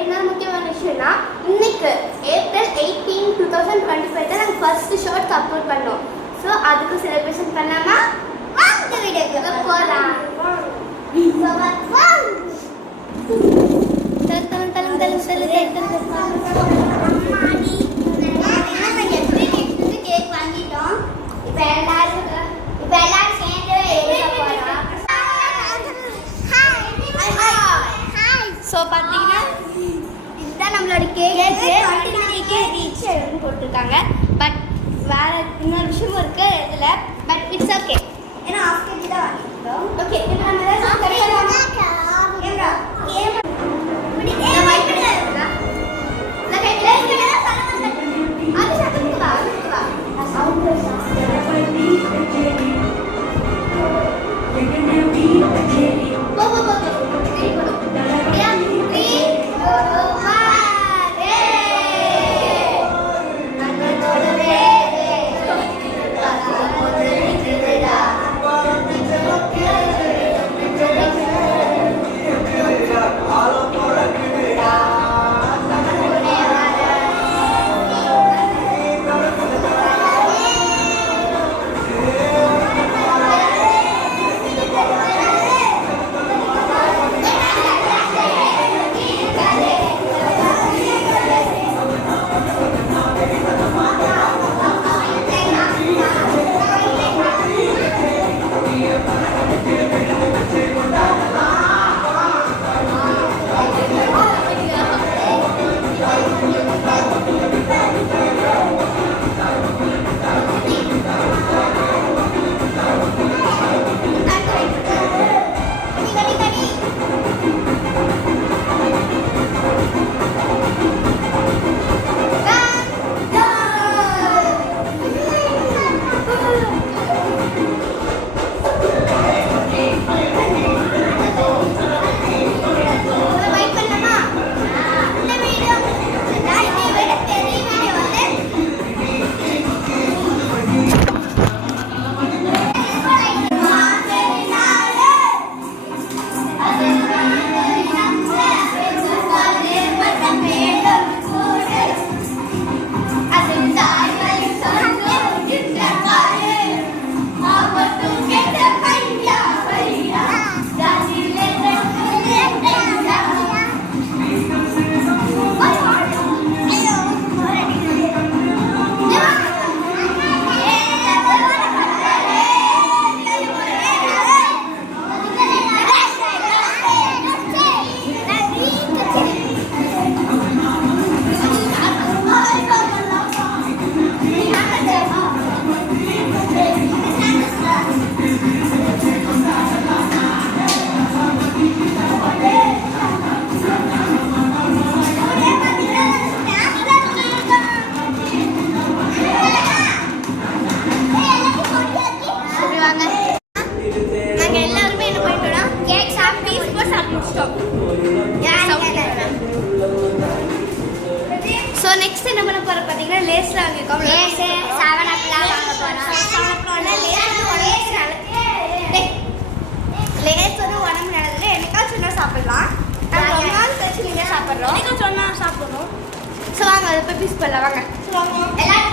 இன்னொரு முக்கியமான விஷயம்னா இன்னைக்கு April 18, 2025 தான் நாங்கள் ஃபர்ஸ்ட் ஷார்ட்ஸ் அப்லோட் பண்ணோம். ஸோ அதுக்கு செலிப்ரேஷன் பண்ணாமா வாங்க வீடியோக்கு போகலாம். கேக் வாங்கிட்டோம். இப்போ எல்லாரும் சேர்ந்து ஸோ பார்த்தீங்கன்னா இதுதான் நம்மளோட கேக்கு ரீச் போட்டிருக்காங்க. பட் வேற இன்னொரு விஷயமும் இருக்கு இதில். பட் இட்ஸ் ஓகே, ஏன்னா ஆஃப் கேஜி தான் வாங்கிட்டோம். ஓகே இப்போ நம்ம ஸோ நெக்ஸ்ட் என்ன பண்ண போகிறோம் பார்த்தீங்கன்னா லேஸில் வாங்கியிருக்கோம். லேஸ் 7 வாங்க போகிறோம். 7 லேஸ் வந்து உடம்பு நடந்தது என்னைக்காச்சும் சொன்னால் சாப்பிடலாம். ரொம்ப நாள் கழிச்சு நீங்கள் சாப்பிட்றோம். என்னைக்காச்சும் சொன்னால் சாப்பிடணும். ஸோ வாங்க அதை போய் பீஸ் பண்ணலாம். வாங்க எல்லாரும்